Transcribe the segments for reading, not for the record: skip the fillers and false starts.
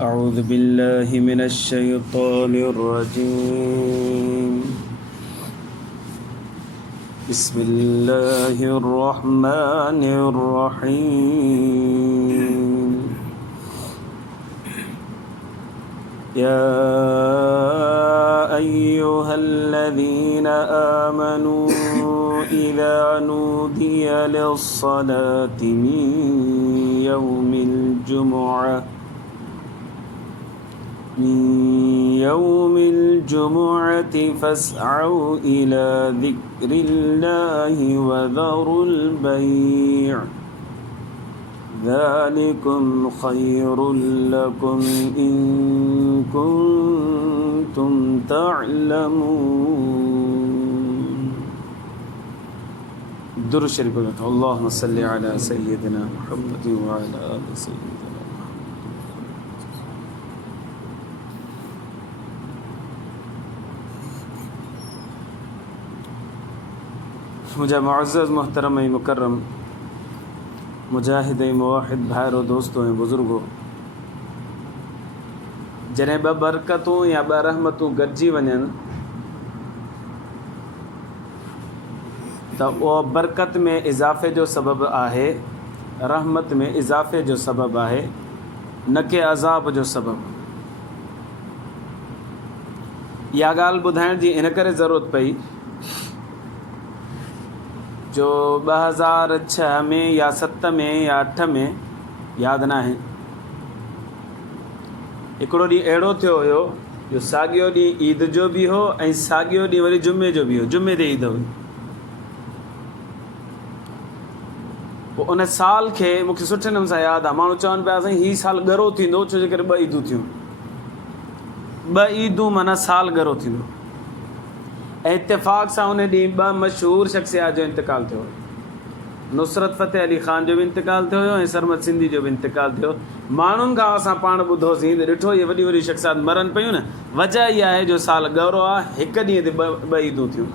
أعوذ بالله من الشيطان الرجيم بسم الله الرحمن الرحيم يا أيها الذين آمنوا إذا نودي للصلاة من يوم الجمعة فاسعوا إلى ذكر الله وذروا البيع ذلكم خير لكم إن كنتم تعلمون. درود شریف پڑھو. اللهم صل على سيدنا محمد وعلى آل سيدنا. मुझा मुअज़्ज़ज़ मोहतरम ऐं मुकर्रम मुजाहिद ऐं मुवाहिद भाइरो दोस्तों ऐं बुज़ुर्गो, जॾहिं ॿ बरकतूं या ॿ रहमतूं गॾिजी वञनि त उहो बरकत में इज़ाफ़े जो सबबु आहे, रहमत में इज़ाफ़े जो सबबु आहे, न कि अज़ाब जो सबबु. इहा ॻाल्हि ॿुधाइण जी इन करे ज़रूरत पई जो 2006 में या 7 में या 8 में यादि न आहे, हिकिड़ो ॾींहुं अहिड़ो थियो हुयो जो साॻियो ॾींहुं ईद जो बि हो ऐं साॻियो ॾींहुं वरी जुमे जो बि हो. जुमे ते ईद हुई. पोइ उन साल खे मूंखे सुठे नमूने सां यादि आहे. माण्हू चवनि पिया साईं हीउ साल ॻरो थींदो, छो जे करे 2 ईदूं थियूं. 2 ईदूं माना साल ॻरो थींदो. ऐं इत्तेफ़ाक़ सां उन ॾींहुं 2 मशहूर शख़्सियात जो इंतकाल थियो. नुसरत फ़तेह अली ख़ान जो बि इंतकाल थियो हुयो ऐं सरमद सिंधी जो बि इंतकाल थियो. माण्हुनि खां असां पाण ॿुधोसीं त ॾिठो इहे वॾी वॾी शख़्सियात मरनि पियूं न. वजह इहा आहे जो साल ॻरो आहे, हिकु ॾींहं ते 2 ईदूं थियूं.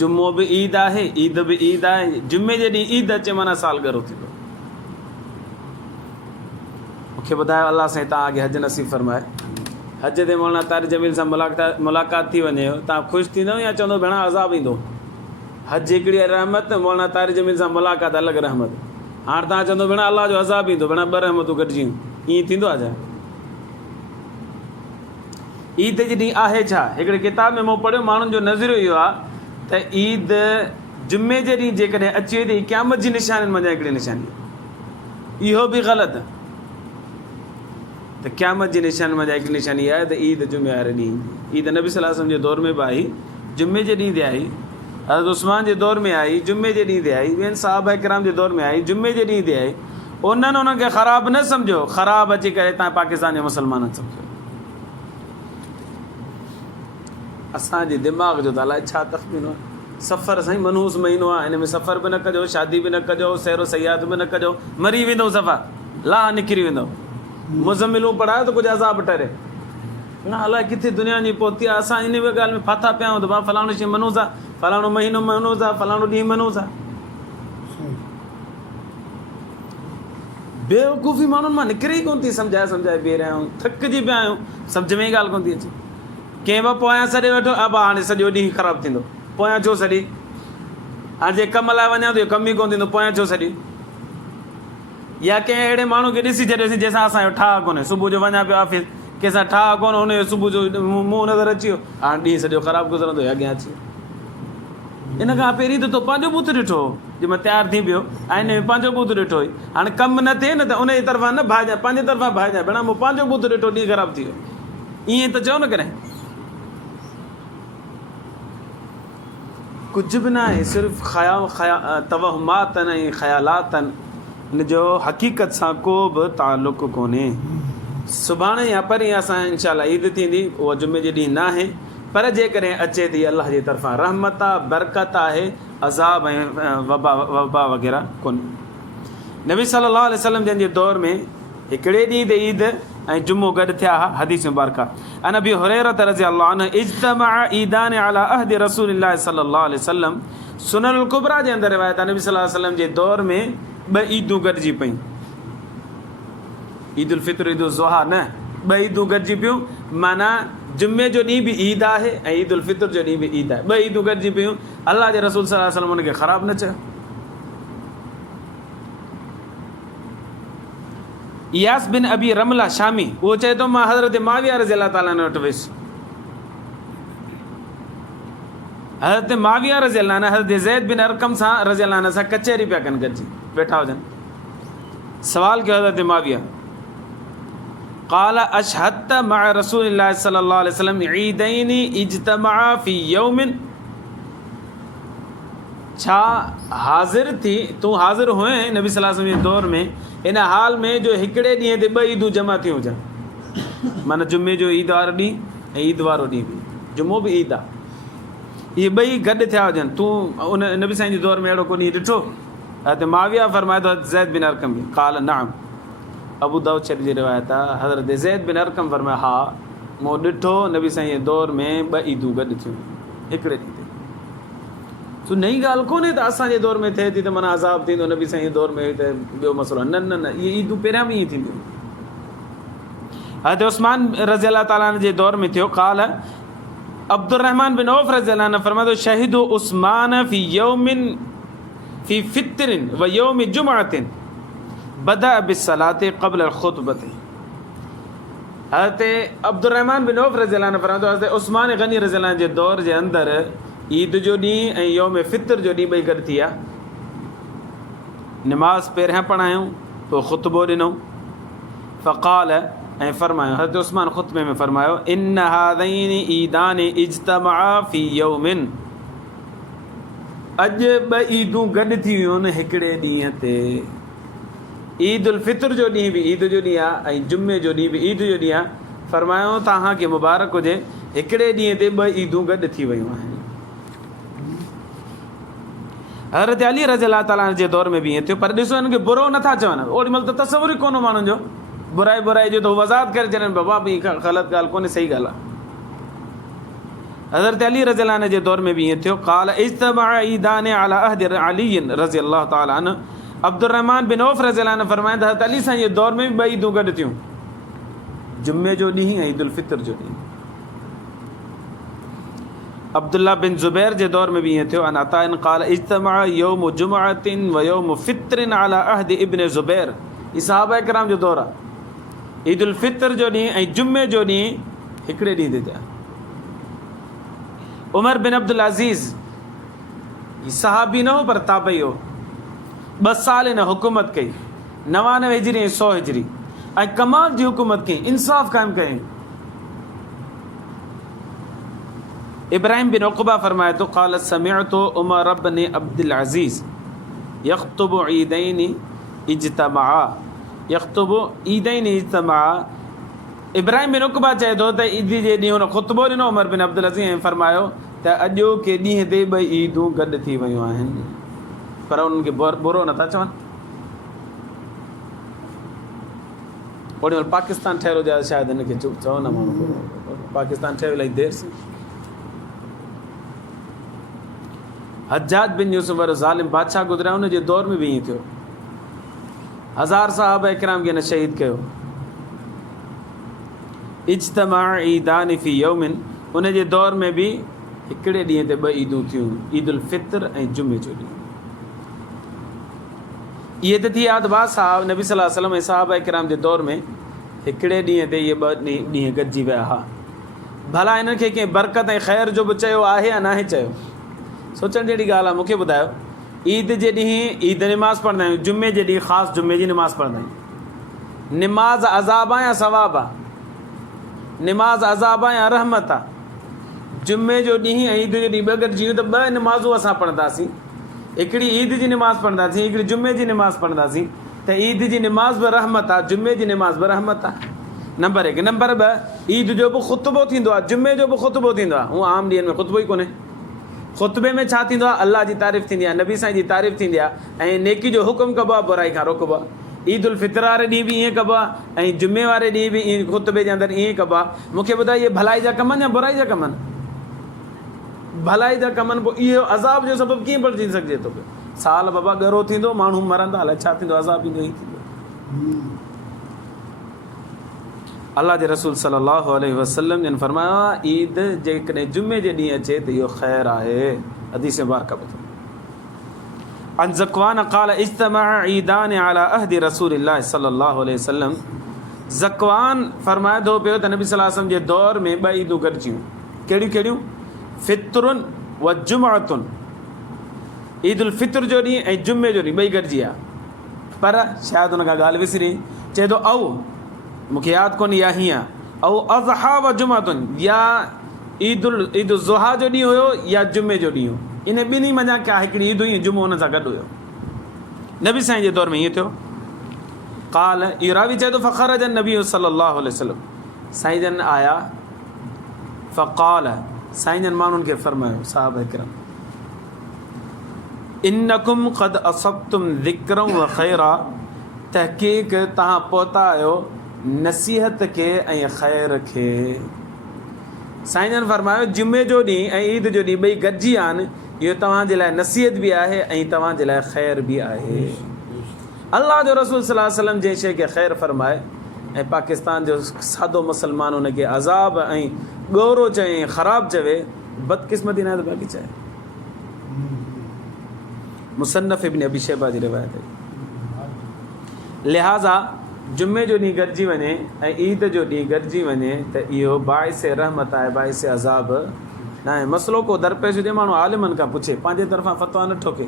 जुमो बि ईद आहे, ईद बि ईद आहे. जुमे जे ॾींहुं ईद अचे माना साल ॻरो थींदो. मूंखे ॿुधायो अलाह साईं तव्हां अॻे हज नसीब फ़रमाए. हज ते मौलाना तारिक जमील सां मुलाक़ात थी वञे, तव्हां ख़ुशि थींदव या चवंदव भेण अज़ाब ईंदो? हज हिकिड़ी रहमत, मौलाना तारिक जमील सां मुलाक़ात अलॻि रहमत. हाणे तव्हां चवंदव भेण अलाह जो अज़ाब ईंदो, भेण 2 रहमतूं गॾिजियूं. ईअं थींदो आहे छा? ईद जे ॾींहुं आहे छा? हिकिड़े किताब में मूं पढ़ियो, माण्हुनि जो नज़रियो इहो आहे त ईद जुमे जे ॾींहुं जेकॾहिं अची वई त क़यामत जी निशानियुनि मंझां हिकिड़ी निशानी. इहो बि ग़लति. त क़यामत जी निशानी मंझां हिकिड़ी निशानी आहे त ईद जुमे वारे ॾींहुं. ईद नबी सल्लल्लाहु अलैहि वसल्लम जे दौर में बि आई, जुमे जे ॾींहुं ते आई. हज़रत उस्मान जे दौर में आई, जुमे जे ॾींहुं ते आई. ॿियनि सहाबा किराम जे दौर में आई, जुमे जे ॾींहुं ते आई. उन्हनि खे ख़राबु न सम्झो, ख़राबु अची करे तव्हां पाकिस्तान जे मुस्लमाननि सम्झो. असांजे दिमाग़ जो त अलाए छा तख़मीनो आहे. सफ़र साईं मनहूस महीनो आहे, हिन में सफ़र बि न कजो, शादी बि न कजो, सैरो सयाद बि न कजो, मरी वेंदव, सफ़ा लाह निकिरी वेंदव. मुज़म्मिलूं पढ़ायो त कुझु अज़ाब टरे न. अलाए किथे दुनिया जी पहुती आहे. असां इन ॻाल्हि में फाथा पिया आहियूं त मां फलाणो शइ मनूस आहे, फलाणो महीनो मनूस आहे, फलाणो ॾींहुं मनूस आहे. बेवकूफ़ी माण्हुनि मां निकिरे ई कोन थी. सम्झाए बीह रहिया आहियूं, थकिजी पिया आहियूं, सम्झ में ई ॻाल्हि कोन थी अचे. कंहिं बि पोयां सॾे वेठो, अब हाणे सॼो ॾींहुं ख़राबु थींदो. पोयां छो सॾी? हाणे जे कम लाइ वञा त इहो कमु ई कोन थींदो, पोयां छो सॾी? या कंहिं अहिड़े माण्हू खे ॾिसी छॾियोसीं जंहिंसां असांजो ठाह कोन्हे. सुबुह जो वञा पियो ऑफिस, कंहिंसां ठाह कोन, हुनजो सुबुह जो मुंहुं नज़र अची वियो, हाणे ॾींहुं सॼो ख़राबु गुज़रंदो, अॻियां अची वियो. इन खां पहिरीं त तो पंहिंजो बूथ ॾिठो जे मां तयारु थी पियो, आईने में पंहिंजो बूथ ॾिठो हुई. हाणे कमु न थिए न त उनजी तरफ़ां न भाइजांइ, पंहिंजे तरफ़ां भाइजांइ, भेण मूं पंहिंजो बूथ ॾिठो, ॾींहुं ख़राबु थी वियो. ईअं त चओ न कॾहिं. कुझु बि न आहे, सिर्फ़ु तवहमात ऐं ख़यालात आहिनि. इन जो हक़ीक़त सां को बि तालुक़ु कोन्हे. सुभाणे या परीं असां इंशाअल्लाह ईद थींदी, उहा जुमे जे ॾींहुं न आहे. पर जेकॾहिं अचे थी अलाह जी तरफ़ां रहमत आहे, बरकत आहे, अज़ाब ऐं वबा वग़ैरह कोन्हे. नबी सल्लल्लाहु अलैहि वसल्लम जंहिंजे दौर में हिकिड़े ॾींहं ते ईद ऐं जुमो गॾु थिया हुआ. हदीस मुबारका अन अबी हुरैरा रज़ी अल्लाहु अन्हु इज्तमा ईदान अला अहद रसूलिल्लाह सल्लल्लाहु अलैहि वसल्लम. सुननुल कुबरा जे अंदरि रिवायत आहे नबी सल्लल्लाहु अलैहि वसल्लम जे दौर में 2 ईदूं गॾिजी पयूं. ईद उल फित्र ईद उल ज़ुहा न, ॿ ईदूं गॾिजी पियूं, माना जुमे जो ॾींहुं बि ईद आहे ऐं ईद उल फित्र जो ॾींहुं बि ईद आहे, ॿ ईदूं गॾिजी पियूं। अलाह जे रसूल सल्लल्लाहु अलैहि वसल्लम हुनखे ख़राबु न चयो। इयास बिन अबी रमला शामी उहो चए थो मां हज़रत माविया रज़ी अल्लाह ताला वटि वियुसि। हज़रत माविया रज़ी अल्लाह न हज़रत ज़ैद बिन अरकम सां रज़ी अल्लाह सां कचहरी पिया कनि, गॾिजी वेठा हुजनि। सवाल कयो हज़रत माविया, क़ाल अशहदत मअ रसूलिल्लाह सल्लल्लाहु अलैहि वसल्लम ईदैनी इज्तमअ फी यौमिन, छा हाज़िर थी तूं हाज़िर हुए नबी सल्लल्लाहु अलैहि वसल्लम जे दौर में इन हाल में जो हिकिड़े ॾींहं ते ॿ ईदूं जमा थी हुजनि, माना जुमे जो ईद वारो ॾींहुं ऐं ईद वारो ॾींहुं बि, जुमो बि ईद आहे, इहे ॿई गॾु थिया हुजनि, तूं उन नबी साईं जे दौर में अहिड़ो कोन्हे ॾिठो? हज़रत माविया फरमाए थो ज़ैद बिन अरकम बि, क़ाल नअम, अबू दाऊद शरीफ़ जी रिवायत आहे, हज़रत ज़ैद बिन अरकम फरमाए हा मूं ॾिठो नबी साईं जे दौर में ॿ ईदूं गॾु थियूं हिकिड़े ॾींहं ते। तूं नई ॻाल्हि कोन्हे त असांजे दौर में थिए थी त माना अज़ाब थींदो, नबी साईं जे दौर में त ॿियो मसइलो न न न, इहे ईदूं पहिरियां बि ईअं थींदियूं। हज़रत उस्मान रज़ी अल्लाह ताला जे दौर में थियो। क़ाल अब्दुर्रहमान बिन औफ रज़ी अल्लाह अन्हु फरमाए थो शहीद उस्मान फी यौमिन फी फित्रिन व यौम जुमअतिन बदा बिस्सलाति क़ब्ल अल-खुतबति। हज़रत अब्दुर्रहमान बिन औफ रज़ी अल्लाह अन्हु फरमाए थो हज़रत उस्मान गनी रज़ी अल्लाह जे दौर जे अंदरि ईद जो ॾींहुं ऐं यौम फित्र जो ॾींहुं ॿई गॾु थी विया। निमाज़ पहिरियां पढ़ायूं, पोइ ख़ुतबो ॾिनऊं। फ़क़ाल ऐं फरमायो, हज़रत उस्मान ख़ुतबे में फरमायो, इन हाज़ैनि ईदानि इज्तमअ फी यौमिन, अॼु ॿ ईदूं गॾु थी वियूं आहिनि हिकिड़े ॾींहं ते। ईद उल फित्र जो ॾींहुं बि ईद जो ॾींहुं आहे ऐं जुमे जो ॾींहुं बि ईद जो ॾींहुं आहे। फरमायो तव्हांखे मुबारक हुजे, हिकिड़े ॾींहं ते ॿ ईदूं गॾु थी वियूं आहिनि। हज़रत अली रज़ी अल्लाह ताला जे दौर में बि ईअं थियो, पर ॾिसो हिनखे बुरो नथा चवनि, ओॾी महिल त तसवुर ई कोन माण्हुनि जो, बुराई बुराई जो त वज़ाहत करे छॾनि, बाबा बि ग़लति ॻाल्हि कोन्हे, सही ॻाल्हि आहे। हज़रत अली रज़ी अल्लाह जे दौर में बि ईअं थियो। क़ाल इज्तमअ ईदानि अला अहद अली रज़ी अल्लाह ताला अन्हु, अब्दुर्रहमान बिन औफ रज़ी अल्लाह अन्हु फरमाइंदा हज़रत अली साईं जे दौर में बि ॿ ईदूं गॾु थियूं, जुमे जो ॾींहुं ऐं ईद उल फित्र जो ॾींहुं। अब्दुल्ला बिन ज़ुबैर जे दौर में बि ईअं थियो। अन अताइन क़ाल इज्तमअ यौम जुमअतिन व यौम फित्रिन अला अहद इब्न ज़ुबैर, ई सहाबा किराम जो दौर आहे। ईद उल फित्र जो ॾींहुं ऐं जुमे जो ॾींहुं हिकिड़े ॾींहं ते थिया। उमर बिन अब्दुल अज़ीज़, ही सहाबी न हो पर ताबई हो, 2 साल हिन हुकूमत कई, 99 हिजरी ऐं 100 हिजरी, ऐं कमाल जी हुकूमत कई, इंसाफ़ क़ाइमु कयईं। इब्राहिम बिन उक़बा फरमाए थो क़ाल समिअतु उमर बिन अब्दुल अज़ीज़ यख़्तुबु ईदैनि इज्तमअ, यख़्तुबु ईदैनि इज्तमअ। इब्राहिम बिन उक़बा चए थो त ईद जे ॾींहुं हुन ख़ुतबो ॾिनो उमर बिन अब्दुल अज़ीज़ ऐं फरमायो त अॼोके ॾींहं ते ॿई ईदूं गॾु थी वियूं आहिनि, पर उन्हनि खे बुरो नथा चवनि। ओॾी महिल पाकिस्तान ठहियो हुजे शायदि हिनखे चओ न माण्हू, पाकिस्तान ठहियो इलाही देरि सां। हज्जाज बिन यूसुफ वारो ज़ालिम बादशाह गुज़रिया, हुन जे दौर में बि ईअं थियो, 1000 सहाबा किराम खे हिन शहीद कयो। इज्तमअ ईदानि फी यौमिन, उन जे दौर में बि हिकिड़े ॾींहं ते ॿ ईदूं थियूं, ईद उल फित्र ऐं जुमे जो ॾींहुं। इहे त थी आदबा साहब नबी सल्लल्लाहु अलैहि वसल्लम ऐं सहाबा किराम जे दौर में हिकिड़े ॾींहं ते इहे ॿ ॾींहं गॾिजी विया हा। भला हिननि खे कंहिं बरकत ऐं ख़ैर जो बि चयो आहे या नाहे चयो? सोचण जहिड़ी ॻाल्हि आहे। मूंखे ॿुधायो, ईद जे ॾींहुं ईद निमाज़ पढ़ंदा आहियूं, जुमे जे ॾींहुं ख़ासि जुमे जी निमाज़ पढ़ंदा आहियूं। निमाज़ अज़ाब आहे या सवाब आहे? निमाज़ अज़ाब आहे या रहमत आहे? जुमे जो ॾींहुं ऐं ईद जो ॾींहुं ॿ गॾिजी वियूं त ॿ निमाज़ूं असां पढ़ंदासीं, हिकिड़ी ईद जी निमाज़ पढ़ंदासीं, हिकिड़ी जुमे जी निमाज़ पढ़ंदासीं। त ईद जी निमाज़ बि रहमत आहे, जुमे जी निमाज़ बि रहमत आहे। नंबर 1। नंबर 2, ईद जो बि ख़ुतबो थींदो आहे, जुमे जो बि ख़ुतबो थींदो आहे। हूअं आम ॾींहंनि में ख़ुतबो ई कोन्हे। ख़ुतबे में छा थींदो आहे? अल्लाह जी तारीफ़ थींदी आहे, नबी साईं जी तारीफ़ थींदी आहे ऐं नेकी जो हुकुम कबो आहे, बुराई खां रोकबो आहे। ईद उल फित्र वारे ॾींहुं बि ईअं कबो आहे ऐं जुमे वारे ॾींहुं बि ईअं ख़ुतबे जे अंदरि ईअं कबो आहे। मूंखे ॿुधायो, इहे भलाई जा कम आहिनि या बुराई जा कम आहिनि? भलाई जा कम आहिनि। पोइ इहो अज़ाब जो सबबु कीअं बणिजी सघिजे थो पियो? साल बाबा ॻरो थींदो, माण्हू मरंदा, अलाए छा थींदो, अज़ाब ईंदो ई थींदो। अल्लाह जे रसूल सल्लल्लाहु अलैहि वसल्लम जन फरमाया ईद जेकॾहिं जुमे जे ॾींहुं अचे त इहो ख़ैर आहे। हदीस मुबारक ॿुधो। अन ज़कवान क़ाल इज्तमा ईदान अला अहद रसूलिल्लाह सल्लल्लाहु अलैहि वसल्लम। ज़कवान फरमाए थो पियो त नबी सल्लल्लाहु अलैहि वसल्लम जे दौर में ॿ ईदूं गॾिजियूं। कहिड़ियूं कहिड़ियूं? फितरुन व जुमअतुन। ईद उल फितर जो ॾींहुं ऐं जुमे जो ॾींहुं ॿई गॾिजी विया। पर शायदि हुन खां ॻाल्हि विसरी, चए थो औ मूंखे यादि कोन्हे या हीअं औ अज़हा व जुमअतुन, या ईद ज़ुहा जो ॾींहुं हुयो या जुमे जो ॾींहुं। इन ॿिन्ही मञा क्या हिकिड़ी ईद हुई, जुमो हुन सां गॾु हुयो। नबी साईं जे दौर में ईअं थियो। क़ाल इहो रावी चए थो फ़ख़रज नबी सल्लल्लाहु अलैहि वसल्लम। साईं जन आया फ़क़ाल, साईं जन माण्हुनि खे फरमायो, साहब किरम, इन्नकुम क़द असबतुम ज़िक्रम व ख़ैरा, तहक़ीक़ तव्हां पहुता आहियो नसीहत खे ऐं ख़ैर खे। साईं जन फरमायो जुमे जो ॾींहुं ऐं ईद जो ॾींहुं ॿई गॾिजी विया आहिनि। इहो तव्हांजे लाइ नसीहत बि आहे ऐं तव्हांजे लाइ ख़ैर बि आहे। अल्लाह जो रसूल सल्लल्लाहु अलैहि वसल्लम जंहिं शइ खे ख़ैर फरमाए ऐं पाकिस्तान जो सादो मुसलमान उनखे अज़ाब ऐं ॻोरो चए, ख़राबु चवे, बदकिस्मती न आहे त बाक़ी चए। मुसन्नफ़ इब्न अबी शैबा जी रिवायत है। लिहाज़ा जुमे जो ॾींहुं गॾिजी वञे ऐं ईद जो ॾींहुं गॾिजी वञे त इहो बाइस रहमत आहे, बाइस अज़ाब न आहे। मसइलो को दरपेश हुजे माण्हू आलिमनि खां पुछे, पंहिंजे तरफ़ां फ़तवा न ठोके।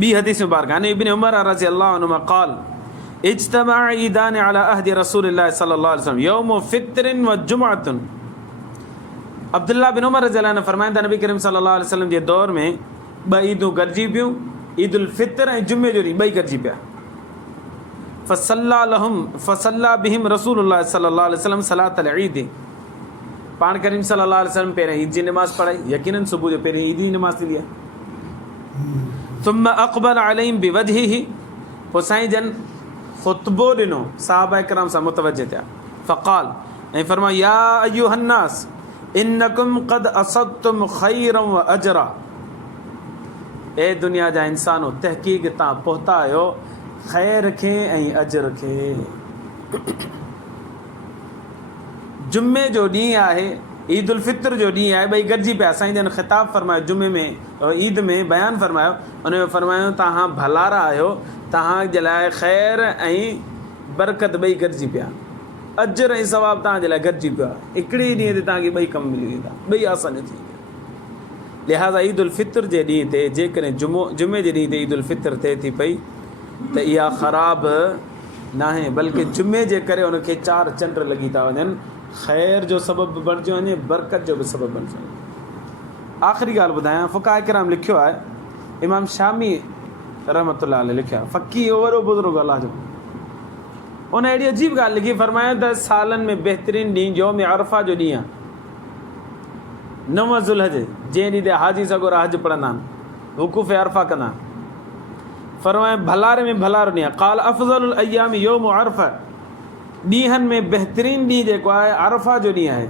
ॿी हदीस मुबारक आहे इब्न उमर रज़ी अल्लाहु अन्हुमा क़ाल इज्तमा ईदान अला अहद रसूलिल्लाह सल्लल्लाहु अलैहि वसल्लम यौम फित्रिन व जुमअतुन। अब्दुल्लाह बिन उमर रज़ी अल्लाहु अन्हु फरमाइंदा नबी करीम सल्लल्लाहु अलैहि वसल्लम जे दौर में ॿ ईदूं गॾिजी पियूं, ईद उल फितर ऐं जुमे जो ॾींहुं ॿई गॾिजी पिया। फसल्ला बिहिम रसूलुल्लाह सल्लल्लाहु अलैहि वसल्लम सलातल ईद। पाण करीम सल्लल्लाहु अलैहि वसल्लम पहिरियों ईद जी नमाज़ पढ़ाई, यकीनन सुबुह जो पहिरियों ईद जी नमाज़ थींदी आहे। थुम्म अक़बल अलैहिम बिवजहिही, पोइ साईं जन ख़ुतबो ॾिनो, सहाबा किराम सां मुतवज्जे थिया। फ़क़ाल, ऐं फरमायो या अय्युहन्नास इन्नकुम क़द असबतुम ख़ैरन व अजरा। ए दुनिया जा इंसानो, तहक़ीक़ तव्हां पहुता आहियो ख़ैर खे ऐं अजर खे। जुमे जो ॾींहुं आहे, ईद उल फितर जो ॾींहुं आहे, ॿई गॾिजी पिया। साईं जन ख़िताब फरमायो जुमे में, ईद में बयानु फरमायो, उन में फरमायो तव्हां भलारा आहियो, तव्हांजे लाइ ख़ैर ऐं बरकत ॿई गॾिजी पिया। अजर ऐं सवाबु तव्हांजे लाइ गॾिजी पियो आहे। हिकिड़े ॾींहं ते तव्हांखे ॿई कमु मिली वेंदा, ॿई आसान थी वेंदा। लिहाज़ा ईद उल फितर जे ॾींहं ते जेकॾहिं जुमे जे ॾींहं ते ईद उल फितर थिए थी पई त इहा ख़राबु न आहे, बल्कि जुमे जे करे उनखे 4 चंड लॻी था वञनि, ख़ैर जो सबबु बणिजी वञे, बरकत जो बि सबबु बणिजी वञे। आख़िरी ॻाल्हि ॿुधायां, फ़ुक़हा किराम लिखियो आहे, इमाम शामी रहमतुल्लाह अलैह लिखियो आहे, फ़क़ी वॾो बुज़ुर्ग अल्लाह जो, उन अहिड़ी अजीब ॻाल्हि लिखी, फरमायो त सालनि में बहितरीनु ॾींहुं यौम अरफ़ा जो ॾींहुं आहे, 9 ज़ुल्हज, जंहिं ॾींहुं ते हाजी सगोरा हज पढ़ंदा आहिनि, वक़ूफ़ अरफ़ा कंदा। फरमायो भलारे में भलारो ॾींहुं आहे। क़ाल अफ़ज़लुल अय्याम यौम अरफ़ा, ॾींहंनि में बहितरीनु ॾींहुं जेको आहे अरफ़ा जो ॾींहुं आहे,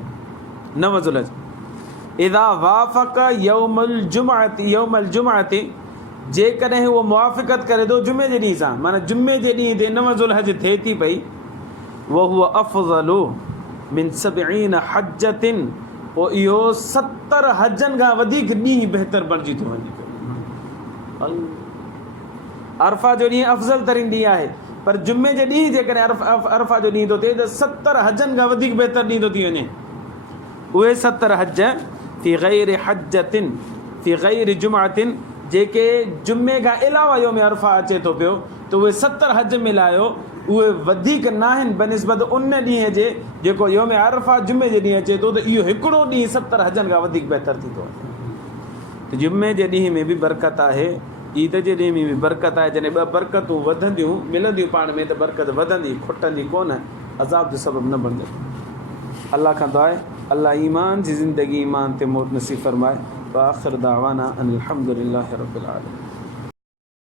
9 ज़ुल्हज। इज़ा वाफ़क़ यौमुल जुमअती, जेकॾहिं उहो मुवाफ़िक़त करे थो जुमे जे ॾींहं सां, माना जुमे जे ॾींहं ते 9 ज़ुल्हज थिए थी पई, वहुव अफ़ज़लु मिन 70 हज्जतिन, पोइ इहो 70 हजनि खां वधीक ॾींहुं बहितर बणिजी थो वञे। अरफ़ा जो ॾींहुं अफ़ज़ल तरीन ॾींहुं आहे, पर जुमे जे ॾींहुं जेकॾहिं अरफ़ा जो ॾींहुं थो थिए त 70 हजनि खां वधीक बहितर ॾींहुं थो थी वञे। उहे 70 हज फ़ी ग़ैरि हज्जतिन फ़ी ग़ैरि जुमअतिन, जेके जुमे खां अलावा योम अरफ़ा अचे थो पियो, त उहे 70 हज मिलायो, उहे वधीक न आहिनि बनिस्बत उन ॾींहं जे जेको योम अरफ़ा जुमे जे ॾींहुं अचे थो, त इहो हिकिड़ो ॾींहुं 70 हजनि खां वधीक बहितर थी थो वञे। त जुमे जे ॾींहं में बि बरकत आहे, ईद जे ॾींहं में बि बरकत आहे। जॾहिं 2 बरकतूं वधंदियूं मिलंदियूं पाण में, त बरकत वधंदी, खुटंदी कोन, अज़ाब जो सबबु न बणंदी। अल्लाह खां दुआ आहे अल्लाह ईमान जी ज़िंदगी ईमान ते मौत नसीब फरमाए। व आख़िर दावाना अनिल हम्दुलिल्लाहि रब्बिल आलमीन।